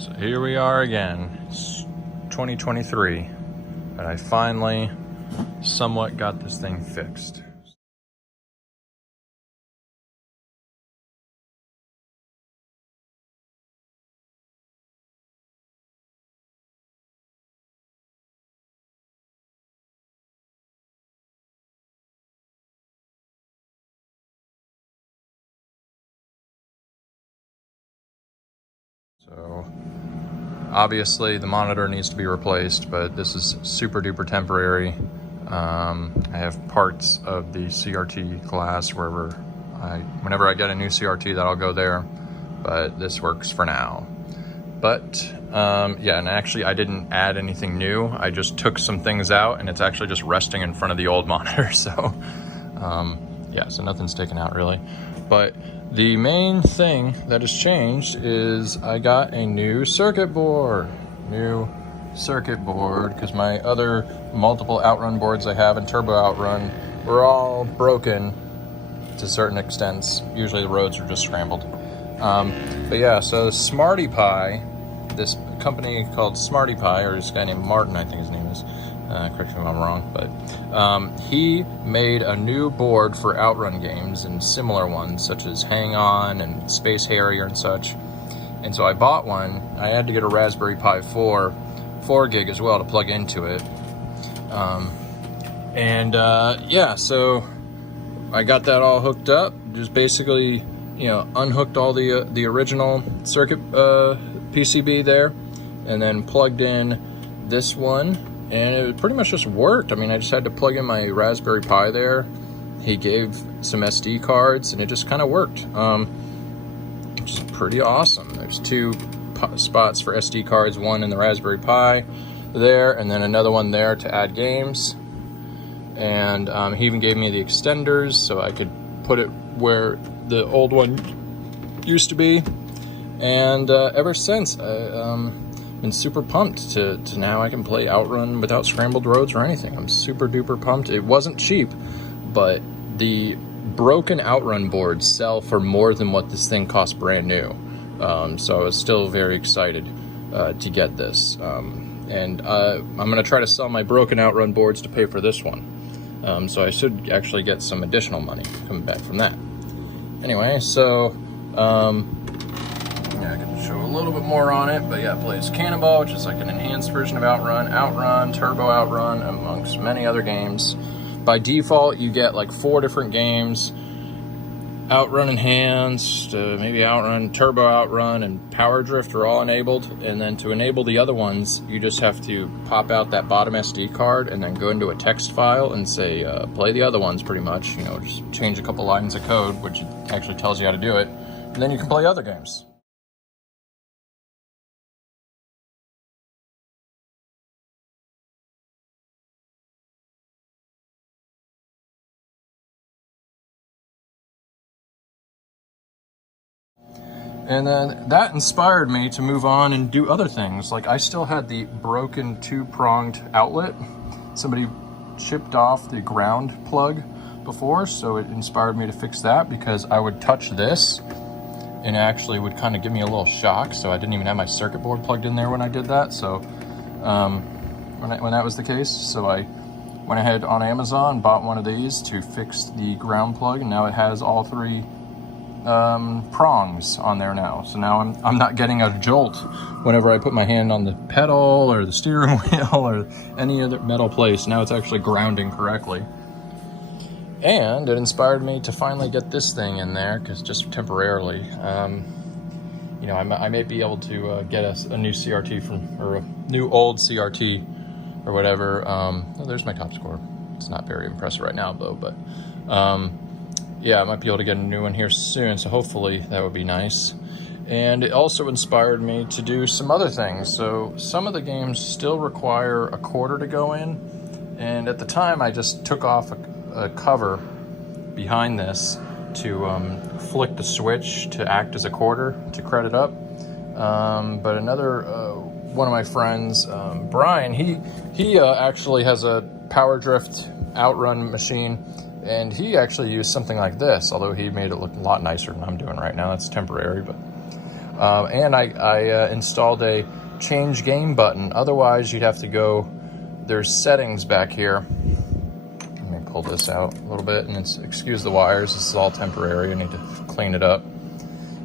So here we are again. It's 2023, and I finally somewhat got this thing fixed. So obviously the monitor needs to be replaced, but this is super duper temporary. I have parts of the CRT glass whenever I get a new CRT, that I'll go there, but this works for now. But yeah, and actually I didn't add anything new. I just took some things out, and it's actually just resting in front of the old monitor. So yeah, so nothing's taken out really. But the main thing that has changed is I got a new circuit board. Because my other multiple Outrun boards I have and Turbo Outrun were all broken to certain extents. Usually the roads are just scrambled. But yeah, so Smarty Pie, this company called Smarty Pie, or this guy named Martin, I think his name is, correct me if I'm wrong, but he made a new board for Outrun games and similar ones such as Hang On and Space Harrier and such. And so I bought one. I had to get a Raspberry Pi 4 gig as well to plug into it. Yeah, so I got that all hooked up. Just basically, unhooked all the original circuit PCB there, and then plugged in this one, and it pretty much just worked. I mean, I just had to plug in my Raspberry Pi there. He gave some SD cards, and it just kind of worked. Which is pretty awesome. There's two spots for SD cards, one in the Raspberry Pi there, and then another one there to add games. And he even gave me the extenders so I could put it where the old one used to be. And ever since, I've been super pumped to now I can play Outrun without scrambled roads or anything. I'm super duper pumped. It wasn't cheap, but the broken Outrun boards sell for more than what this thing costs brand new. So I was still very excited to get this. And I'm going to try to sell my broken Outrun boards to pay for this one. So I should actually get some additional money coming back from that. Anyway, so yeah, I can show a little bit more on it, but yeah, it plays Cannonball, which is like an enhanced version of Outrun, Turbo Outrun, amongst many other games. By default, you get like 4 different games: Outrun Enhanced, maybe Outrun, Turbo Outrun, and Power Drift are all enabled. And then to enable the other ones, you just have to pop out that bottom SD card and then go into a text file and say, play the other ones, pretty much. Just change a couple lines of code, which actually tells you how to do it. And then you can play other games. And then that inspired me to move on and do other things. Like, I still had the broken 2-pronged outlet. Somebody chipped off the ground plug before, so it inspired me to fix that, because I would touch this and it actually would kind of give me a little shock. So I didn't even have my circuit board plugged in there when I did that. So when that was the case, so I went ahead on Amazon, bought one of these to fix the ground plug, and now it has all 3 prongs on there now. So now I'm not getting a jolt whenever I put my hand on the pedal or the steering wheel or any other metal place. Now it's actually grounding correctly. And it inspired me to finally get this thing in there, because just temporarily, I may be able to get a new CRT or a new old CRT or whatever. Oh, there's my top score. It's not very impressive right now though, but yeah, I might be able to get a new one here soon, so hopefully that would be nice. And it also inspired me to do some other things. So some of the games still require a quarter to go in, and at the time I just took off a cover behind this to flick the switch to act as a quarter to credit up. But another one of my friends, Brian, he actually has a Power Drift Outrun machine, and he actually used something like this, although he made it look a lot nicer than I'm doing right now. That's temporary, but And I installed a change game button. Otherwise, you'd have to go, there's settings back here. Let me pull this out a little bit, and excuse the wires. This is all temporary. I need to clean it up.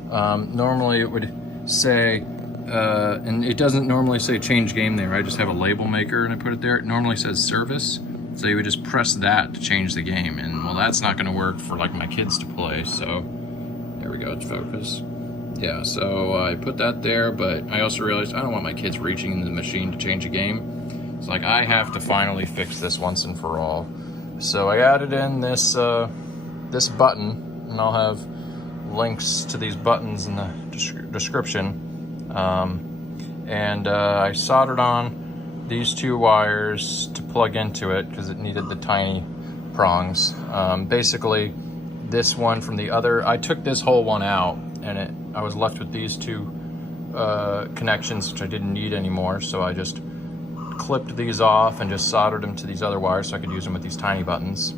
Normally it would say, and it doesn't normally say change game there. I just have a label maker and I put it there. It normally says service. So you would just press that to change the game. And well, that's not gonna work for like my kids to play. So there we go, it's focus. Yeah, so I put that there, but I also realized I don't want my kids reaching into the machine to change a game. It's like, I have to finally fix this once and for all. So I added in this, this button, and I'll have links to these buttons in the description. I soldered on these 2 wires to plug into it because it needed the tiny prongs. Basically, this one from the other, I took this whole one out, and I was left with these 2 connections, which I didn't need anymore. So I just clipped these off and just soldered them to these other wires so I could use them with these tiny buttons.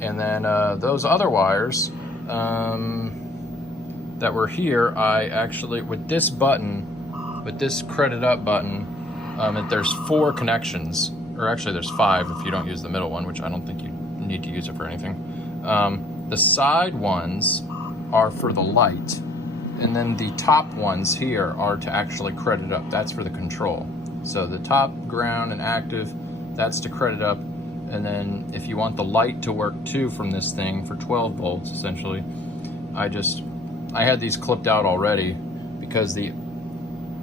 And then those other wires that were here, I actually, with this button, with this credit up button, there's 4 connections, or actually there's 5 if you don't use the middle one, which I don't think you need to use it for anything. The side ones are for the light, and then the top ones here are to actually credit up. That's for the control. So the top, ground, and active, that's to credit up. And then if you want the light to work too from this thing for 12 volts, essentially, I had these clipped out already because the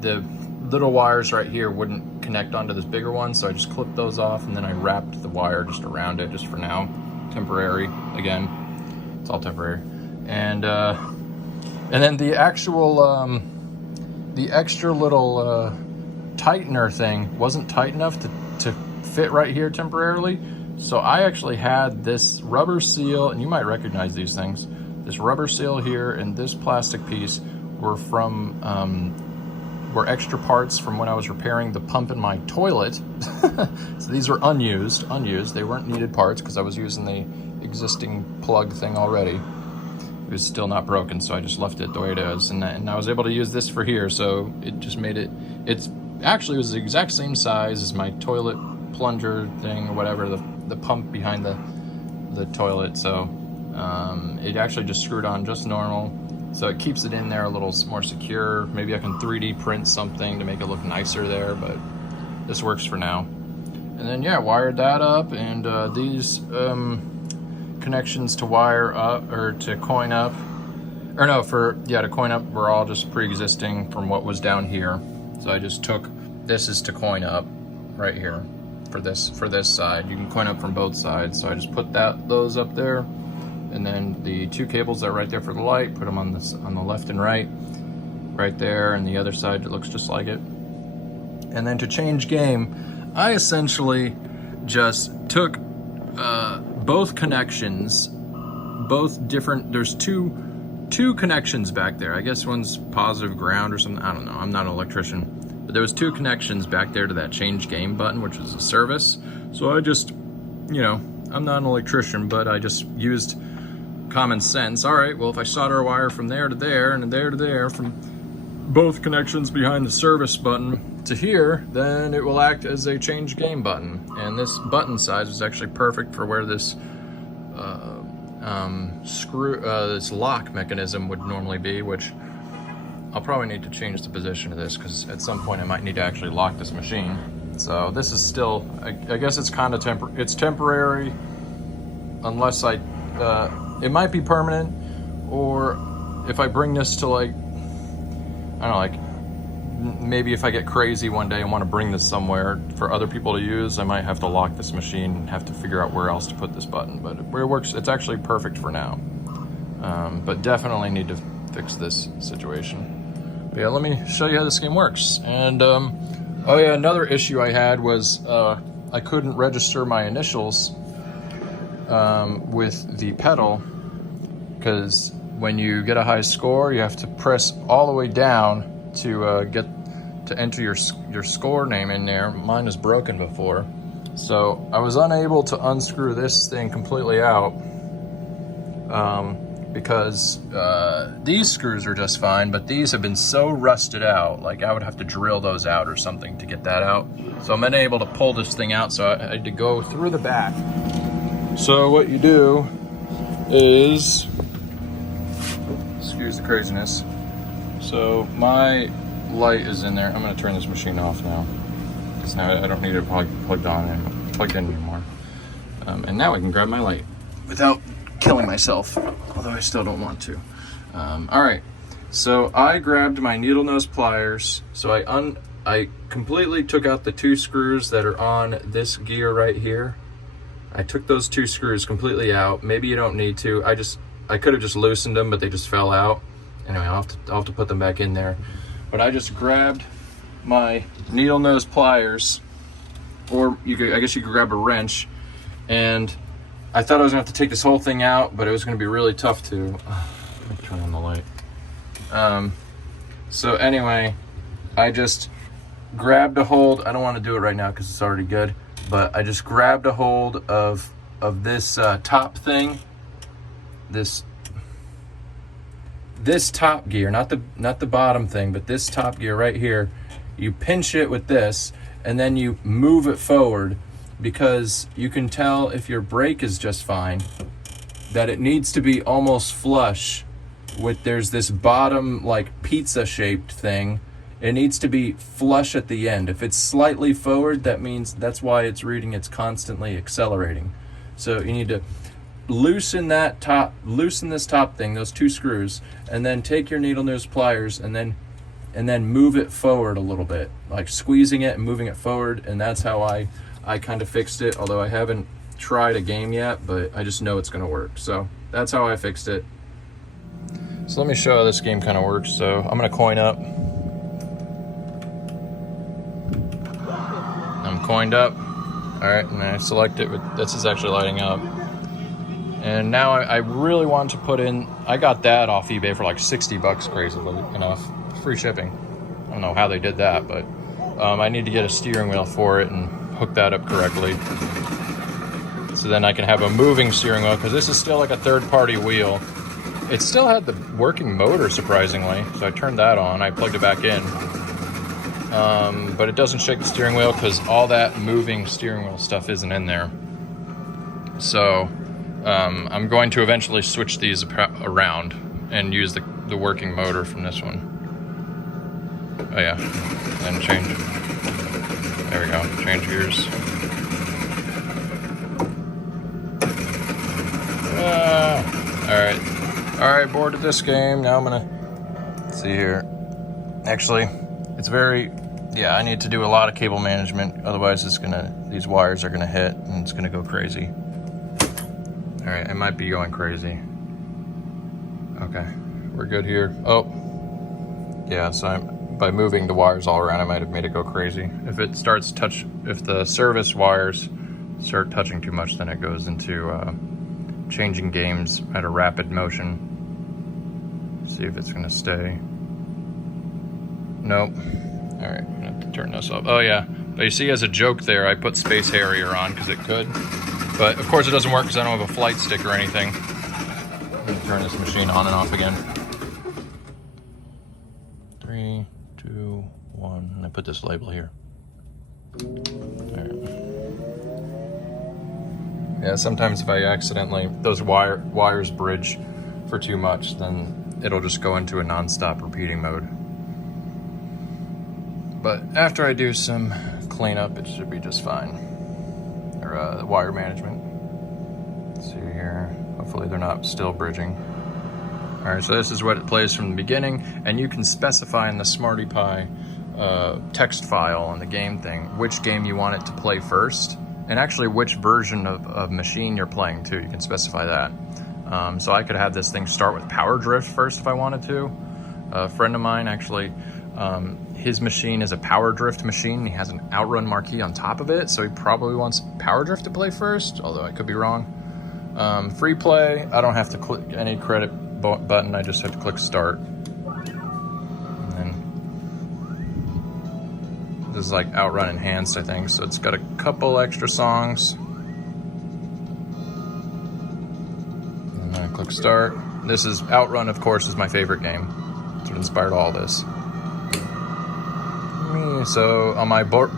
little wires right here wouldn't connect onto this bigger one, so I just clipped those off, and then I wrapped the wire just around it, just for now. Temporary, again, it's all temporary. And then the actual, the extra little tightener thing wasn't tight enough to fit right here temporarily. So I actually had this rubber seal, and you might recognize these things. This rubber seal here and this plastic piece were from, were extra parts from when I was repairing the pump in my toilet. So these were unused. They weren't needed parts because I was using the existing plug thing already. It was still not broken, so I just left it the way it is. And I was able to use this for here, so it just made it, it was the exact same size as my toilet plunger thing or whatever, the pump behind the toilet. So it actually just screwed on just normal. So it keeps it in there a little more secure. Maybe I can 3D print something to make it look nicer there, but this works for now. And then yeah, wired that up, and these connections to wire up, or to coin up, or no, to coin up were all just pre-existing from what was down here. So I just took, this is to coin up right here for this side. You can coin up from both sides. So I just put those up there. And then the 2 cables that are right there for the light, put them on the left and right there, and the other side it looks just like it. And then to change game, I essentially just took both connections, both different, there's two connections back there. I guess one's positive ground or something, I don't know, I'm not an electrician. But there was 2 connections back there to that change game button, which is a service. So I just, you know, I'm not an electrician, but I just used common sense. All right, well, if I solder a wire from there to there and there to there from both connections behind the service button to here, then it will act as a change game button. And this button size is actually perfect for where this this lock mechanism would normally be, which I'll probably need to change the position of this because at some point I might need to actually lock this machine. So this is still, I guess it's kind of temporary, unless it might be permanent, or if I bring this to like, I don't know, like maybe if I get crazy one day and want to bring this somewhere for other people to use, I might have to lock this machine and have to figure out where else to put this button. But it works, it's actually perfect for now. But definitely need to fix this situation. But yeah, let me show you how this game works. And oh yeah, another issue I had was I couldn't register my initials with the pedal, because when you get a high score, you have to press all the way down to enter your score name in there. Mine is broken before, so I was unable to unscrew this thing completely out because these screws are just fine, but these have been so rusted out, like I would have to drill those out or something to get that out. So I'm unable to pull this thing out, so I had to go through the back. So what you do is, excuse the craziness. So my light is in there. I'm gonna turn this machine off now, because now I don't need it plugged in anymore. And now I can grab my light without killing myself, although I still don't want to. All right, so I grabbed my needle nose pliers. So I completely took out the 2 screws that are on this gear right here. I took those 2 screws completely out. Maybe you don't need to. I could have just loosened them, but they just fell out. Anyway, I'll have to put them back in there. But I just grabbed my needle nose pliers, or I guess you could grab a wrench, and I thought I was gonna have to take this whole thing out, but it was gonna be really tough to. Let me turn on the light. So anyway, I just grabbed a hold. I don't want to do it right now because it's already good, but I just grabbed a hold of this top thing, this top gear, not the bottom thing, but this top gear right here. You pinch it with this, and then you move it forward, because you can tell if your brake is just fine that it needs to be almost flush with, there's this bottom like pizza shaped thing. It needs to be flush at the end. If it's slightly forward, that means that's why it's reading it's constantly accelerating. So you need to loosen this top thing, those 2 screws, and then take your needle nose pliers and then move it forward a little bit, like squeezing it and moving it forward. And that's how I kind of fixed it, although I haven't tried a game yet, but I just know it's gonna work. So that's how I fixed it. So let me show how this game kind of works. So I'm gonna coin up. I'm coined up. All right, and I select it, this is actually lighting up. And now I really want to put in, I got that off eBay for like 60 bucks, crazily enough. Free shipping. I don't know how they did that, but I need to get a steering wheel for it and hook that up correctly. So then I can have a moving steering wheel, because this is still like a third-party wheel. It still had the working motor, surprisingly, so I turned that on. I plugged it back in. But it doesn't shake the steering wheel because all that moving steering wheel stuff isn't in there. So I'm going to eventually switch these around and use the working motor from this one. Oh yeah, and change. There we go, change gears. All right, bored of this game. Now I'm gonna, let's see here. Actually, it's very, I need to do a lot of cable management. Otherwise these wires are gonna hit and it's gonna go crazy. All right, it might be going crazy. Okay, we're good here. Oh, yeah, so by moving the wires all around, I might have made it go crazy. If the service wires start touching too much, then it goes into changing games at a rapid motion. See if it's gonna stay. Nope. All right, I'm gonna have to turn this off. Oh yeah, but you see, as a joke there, I put Space Harrier on because it could. But of course it doesn't work because I don't have a flight stick or anything. I'm gonna turn this machine on and off again. 3, 2, 1, and I put this label here. All right. Yeah, sometimes if I accidentally, those wires bridge for too much, then it'll just go into a non-stop repeating mode. But after I do some cleanup, it should be just fine. Or wire management. Let's see here. Hopefully they're not still bridging. All right, so this is what it plays from the beginning, and you can specify in the Smarty Pie text file on the game thing which game you want it to play first, and actually which version of machine you're playing too. You can specify that. So I could have this thing start with Power Drift first if I wanted to. A friend of mine actually, his machine is a Power Drift machine. He has an Outrun marquee on top of it, so he probably wants Power Drift to play first, although I could be wrong. Free play, I don't have to click any credit button, I just have to click start. And then this is like Outrun Enhanced, I think, so it's got a couple extra songs. And then I click start. This is Outrun, of course, is my favorite game. It's what inspired all this. So on my board,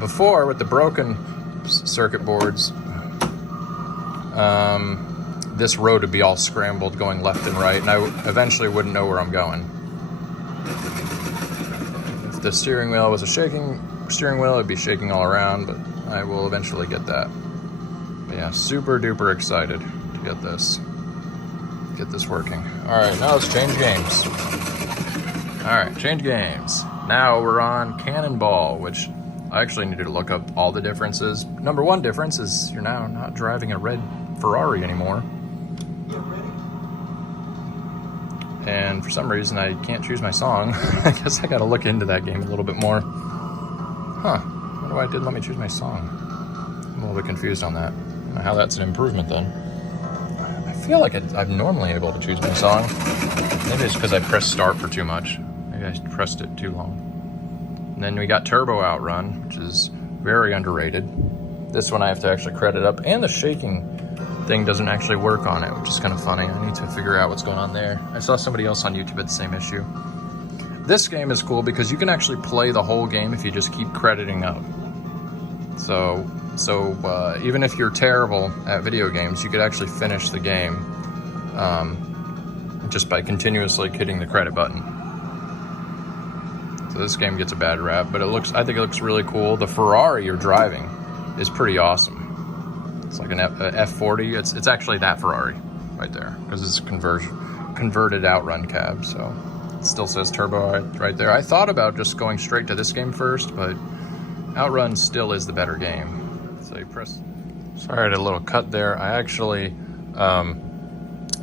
before with the broken circuit boards, this road would be all scrambled going left and right, and I eventually wouldn't know where I'm going. If the steering wheel was a shaking steering wheel, it'd be shaking all around, but I will eventually get that. But yeah, super duper excited to get this working. All right, now let's change games. All right, change games. Now we're on Cannonball, which I actually needed to look up all the differences. Number one difference is you're now not driving a red Ferrari anymore. And for some reason I can't choose my song. I guess I gotta look into that game a little bit more. Huh, I wonder why it didn't let me choose my song. I'm a little bit confused on that. I don't know how that's an improvement then. I feel like I'm normally able to choose my song. Maybe it's because I pressed start for too much. Maybe I pressed it too long. And then we got Turbo Outrun, which is very underrated. This one I have to actually credit up, and the shaking thing doesn't actually work on it, which is kind of funny. I need to figure out what's going on there. I saw somebody else on YouTube had the same issue. This game is cool because you can actually play the whole game if you just keep crediting up. So even if you're terrible at video games, you could actually finish the game just by continuously hitting the credit button. So this game gets a bad rap, but I think it looks really cool. The Ferrari you're driving is pretty awesome. It's like an F40. It's actually that Ferrari right there because it's a converted Outrun cab. So it still says Turbo right there. I thought about just going straight to this game first, but Outrun still is the better game. So you press. Sorry, I had a little cut there. I actually,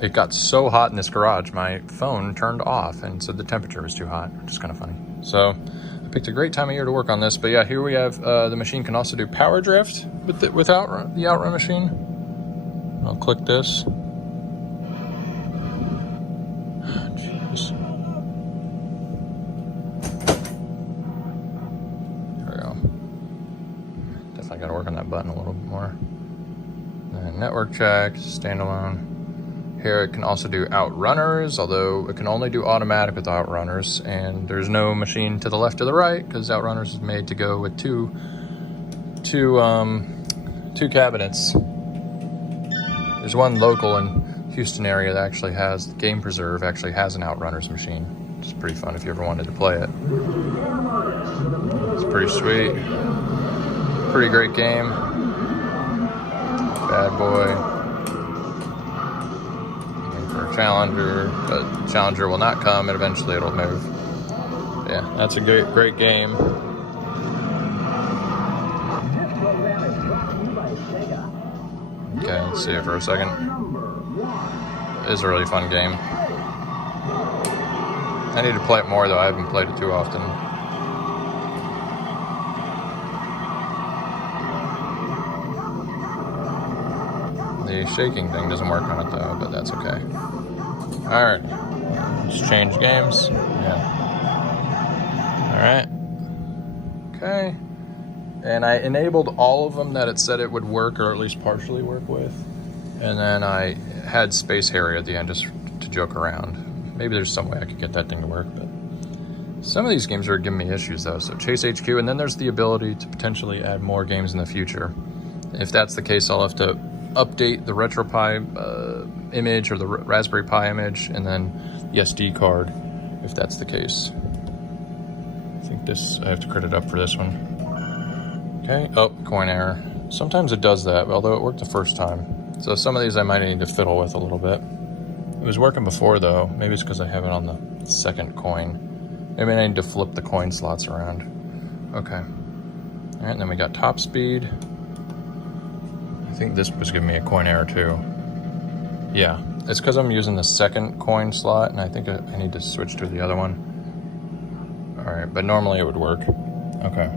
it got so hot in this garage, my phone turned off and said the temperature was too hot, which is kind of funny. So I picked a great time of year to work on this. But yeah, here we have the machine can also do power drift with the Outrun machine. I'll click this. Jeez. There we go. Definitely got to work on that button a little bit more. And network check, standalone. Here it can also do Outrunners, although it can only do automatic with Outrunners, and there's no machine to the left or the right because Outrunners is made to go with two cabinets. There's one local in Houston area that actually has, the Game Preserve actually has an Outrunners machine, which is pretty fun if you ever wanted to play it. It's pretty sweet. Pretty great game. Bad boy. Challenger, but Challenger will not come, and eventually it'll move. Yeah, that's a great game. Okay, let's see it for a second. It is a really fun game. I need to play it more though, I haven't played it too often. The shaking thing doesn't work on it though, but that's okay. Alright, let's change games. Yeah. Alright. Okay. And I enabled all of them that it said it would work, or at least partially work with. And then I had Space Harry at the end just to joke around. Maybe there's some way I could get that thing to work, but some of these games are giving me issues though. So Chase HQ, and then there's the ability to potentially add more games in the future. If that's the case, I'll have to update the RetroPie image or the Raspberry Pi image, and then the SD card if that's the case. I think I have to credit up for this one. Okay, oh, coin error. Sometimes it does that, although it worked the first time. So some of these I might need to fiddle with a little bit. It was working before though. Maybe it's because I have it on the second coin. Maybe I need to flip the coin slots around. Okay. All right, and then we got top speed. I think this was giving me a coin error too. Yeah, it's because I'm using the second coin slot, and I think I need to switch to the other one. All right, but normally it would work. Okay.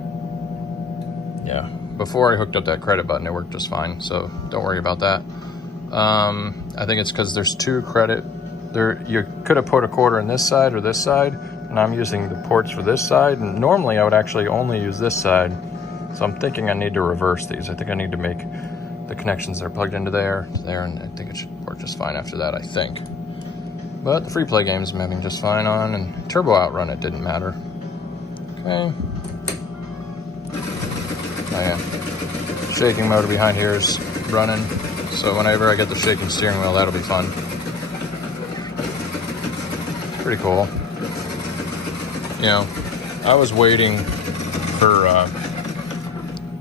Yeah, before I hooked up that credit button, it worked just fine, so don't worry about that. I think it's because there's two credit. You could have put a quarter in this side or this side, and I'm using the ports for this side, and normally I would actually only use this side, so I'm thinking I need to reverse these. I think I need to make the connections that are plugged into there, and I think it should work just fine after that, I think. But the free play games I'm having just fine on, and Turbo Outrun, it didn't matter. Okay. Oh yeah. Shaking motor behind here is running, so whenever I get the shaking steering wheel, that'll be fun. Pretty cool. You know, I was waiting for, I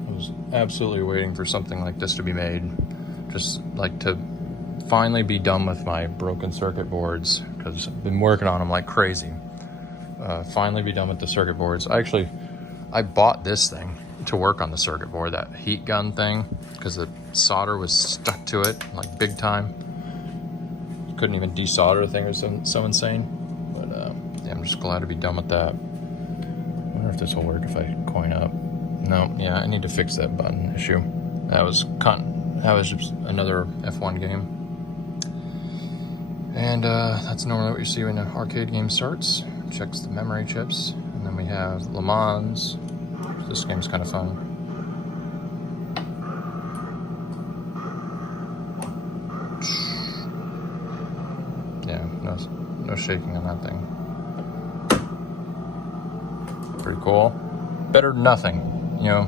was absolutely waiting for something like this to be made. Just like to finally be done with my broken circuit boards, because I've been working on them like crazy. Finally be done with the circuit boards. I bought this thing to work on the circuit board, that heat gun thing, because the solder was stuck to it like big time. Couldn't even desolder the thing, it was so insane. But yeah, I'm just glad to be done with that. I wonder if this will work if I coin up. No, yeah, I need to fix that button issue. That was just another F1 game. And that's normally what you see when an arcade game starts. Checks the memory chips. And then we have Le Mans. This game's kind of fun. Yeah, no shaking on that thing. Pretty cool. Better than nothing, you know.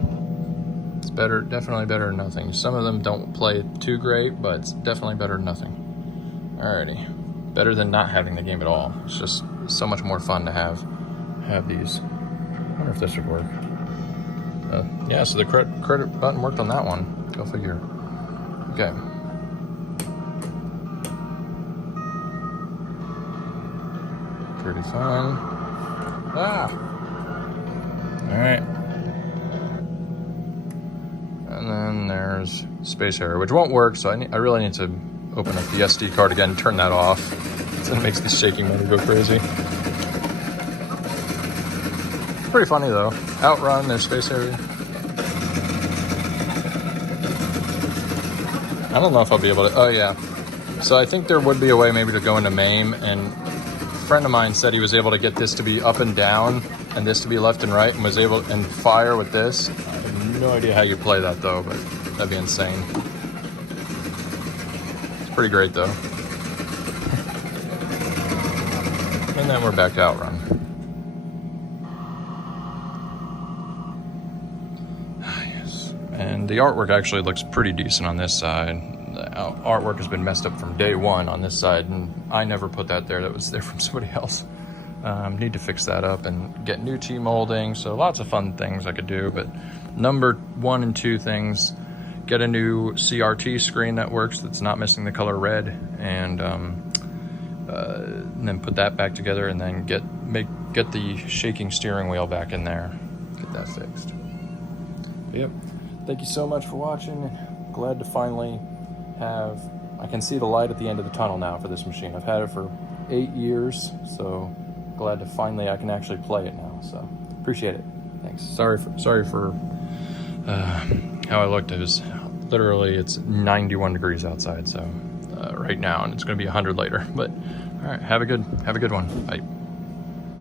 It's better, definitely better than nothing. Some of them don't play too great, but it's definitely better than nothing. Alrighty. Better than not having the game at all. It's just so much more fun to have these. I wonder if this would work. Yeah, so the credit button worked on that one. Go figure. Okay. Pretty fun. Ah! Alright. And then there's Space Harrier, which won't work, so I really need to open up the SD card again and turn that off. So it makes the shaking motor go crazy. Pretty funny though. Outrun, there's Space Harrier. I don't know if I'll be able to, oh yeah. So I think there would be a way maybe to go into MAME, and a friend of mine said he was able to get this to be up and down and this to be left and right, and was able to fire with this. I have no idea how you play that though, but that'd be insane. It's pretty great though. And then we're back to Outrun. Yes. And the artwork actually looks pretty decent on this side. The artwork has been messed up from day one on this side, and I never put that there. That was there from somebody else. Need to fix that up and get new T-molding. So lots of fun things I could do, but number 1 and 2 things, get a new CRT screen that works, that's not missing the color red, and then put that back together, and then get the shaking steering wheel back in there. Get that fixed. But yep. Thank you so much for watching. Glad to finally I can see the light at the end of the tunnel now for this machine. I've had it for 8 years, so glad to finally I can actually play it now. So appreciate it. Thanks. Sorry for how I looked. It was literally, it's 91 degrees outside, so right now, and it's going to be 100 later. But all right, have a good one. Bye.